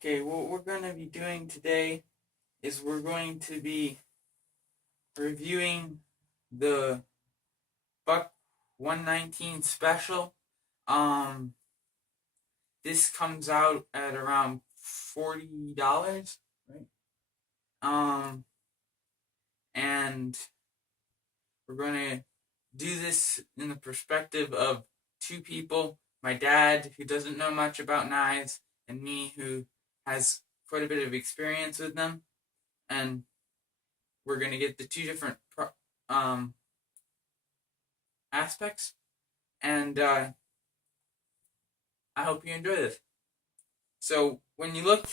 Okay, what we're going to be doing today is we're going to be reviewing the Buck 119 special. Um, this comes out at around $40, right? And we're going to do this in the perspective of two people: my dad, who doesn't know much about knives, and me, who has quite a bit of experience with them. And we're going to get the two different aspects, and I hope you enjoy this. So when you look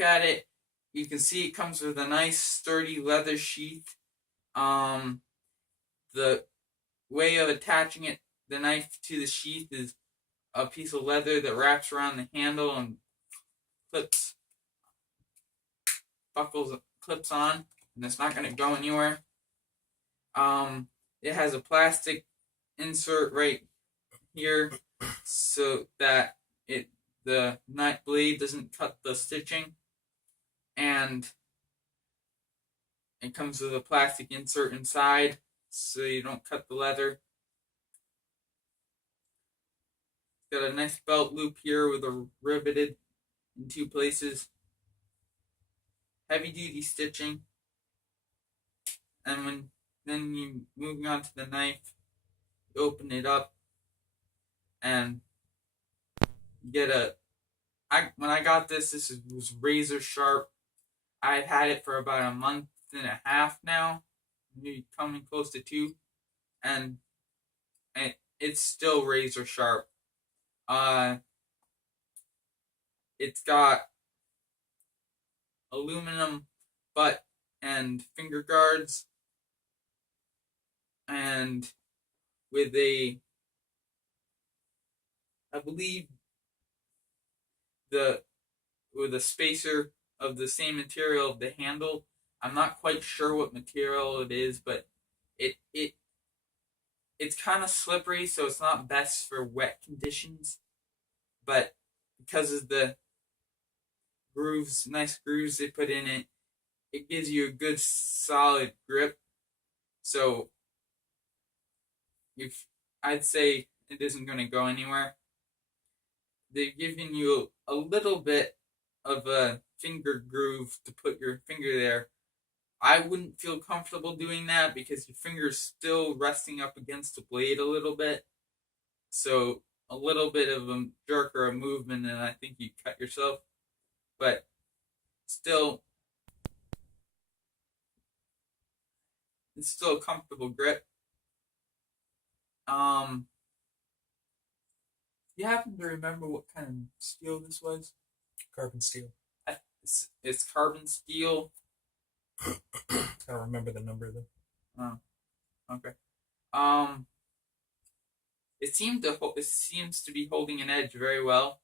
at it, you can see it comes with a nice sturdy leather sheath. The way of attaching the knife to the sheath, is a piece of leather that wraps around the handle and clips on, and it's not going to go anywhere. It has a plastic insert right here so that the knife blade doesn't cut the stitching, and it comes with a plastic insert inside so you don't cut the leather. It's got a nice belt loop here with a riveted in two places. Heavy duty stitching. And then you moving on to the knife, you open it up and you get when I got this was razor sharp. I've had it for about a month and a half now, maybe coming close to 2, and it's still razor sharp. It's got aluminum butt and finger guards, and with I believe with a spacer of the same material of the handle. I'm not quite sure what material it is, but it's kind of slippery, so it's not best for wet conditions. But because of the nice grooves they put in it, it gives you a good solid grip. So I'd say it isn't going to go anywhere. They've given you a little bit of a finger groove to put your finger there. I wouldn't feel comfortable doing that because your finger's still resting up against the blade a little bit. So a little bit of a jerk or a movement and I think you cut yourself. But still, it's still a comfortable grip. You happen to remember what kind of steel this was? Carbon steel. It's carbon steel. I don't remember the number though. Oh, okay. It seems to be holding an edge very well.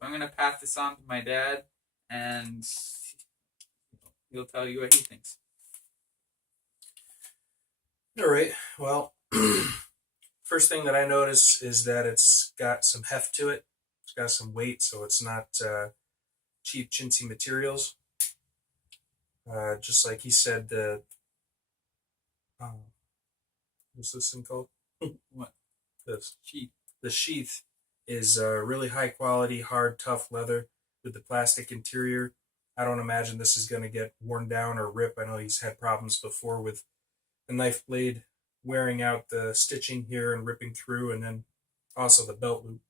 So I'm gonna pass this on to my dad, and he'll tell you what he thinks. All right. Well, first thing that I notice is that it's got some heft to it. It's got some weight, so it's not cheap, chintzy materials. Just like he said, what's this thing called? What? This sheath. The sheath is really high quality, hard, tough leather with the plastic interior. I don't imagine this is going to get worn down or rip. I know he's had problems before with the knife blade wearing out the stitching here and ripping through, and then also the belt loop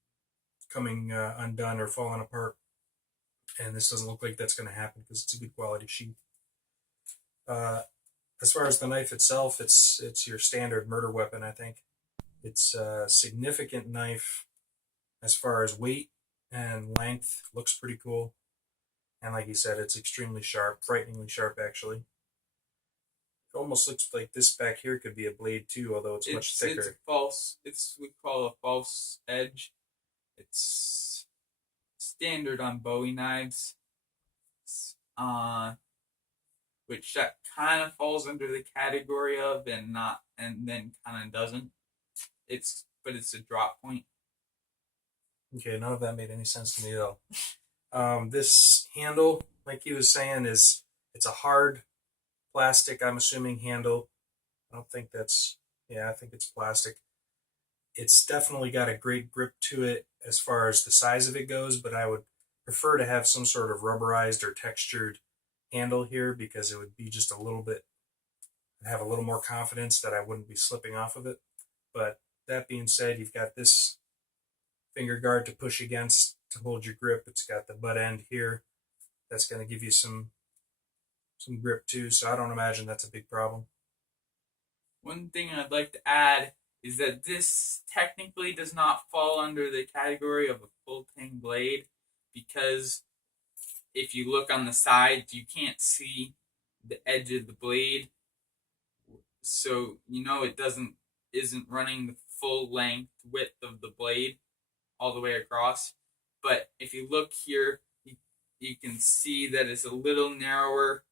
coming undone or falling apart. And this doesn't look like that's going to happen because it's a good quality sheath. As far as the knife itself, it's your standard murder weapon, I think. It's a significant knife as far as weight and length. Looks pretty cool. And like you said, it's extremely sharp, frighteningly sharp, actually. It almost looks like this back here could be a blade too, although it's much thicker. It's we call a false edge. It's standard on Bowie knives. Which that kind of falls under the category of and then kind of doesn't. But it's a drop point. Okay, none of that made any sense to me at all. This handle, like he was saying, it's a hard plastic, I'm assuming, handle. I don't think that's, yeah, I think it's plastic. It's definitely got a great grip to it as far as the size of it goes, but I would prefer to have some sort of rubberized or textured handle here because it would be just a little bit, have a little more confidence that I wouldn't be slipping off of it. But that being said, you've got this finger guard to push against to hold your grip. It's got the butt end here. That's going to give you some grip too, so I don't imagine that's a big problem. One thing I'd like to add is that this technically does not fall under the category of a full tang blade because if you look on the sides, you can't see the edge of the blade, so you know it isn't running the full length width of the blade all the way across. But if you look here, you can see that it's a little narrower,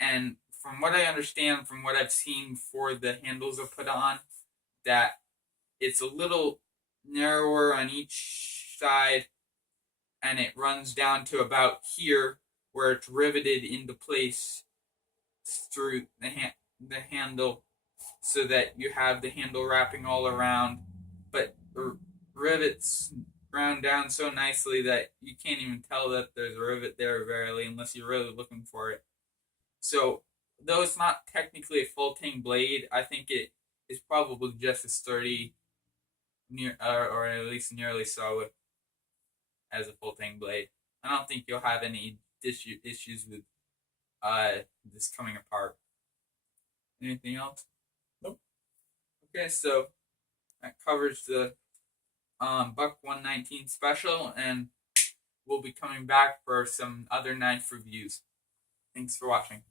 and from what I understand, from what I've seen before the handles are put on, that it's a little narrower on each side, and it runs down to about here, where it's riveted into place through the handle, so that you have the handle wrapping all around, but the rivets ground down so nicely that you can't even tell that there's a rivet there barely unless you're really looking for it. So, though it's not technically a full tang blade, I think it is probably just as sturdy, or at least nearly so, as a full tang blade. I don't think you'll have any issues with this coming apart. Anything else? Nope. Okay, so that covers the Buck 119 special, and we'll be coming back for some other knife reviews. Thanks for watching.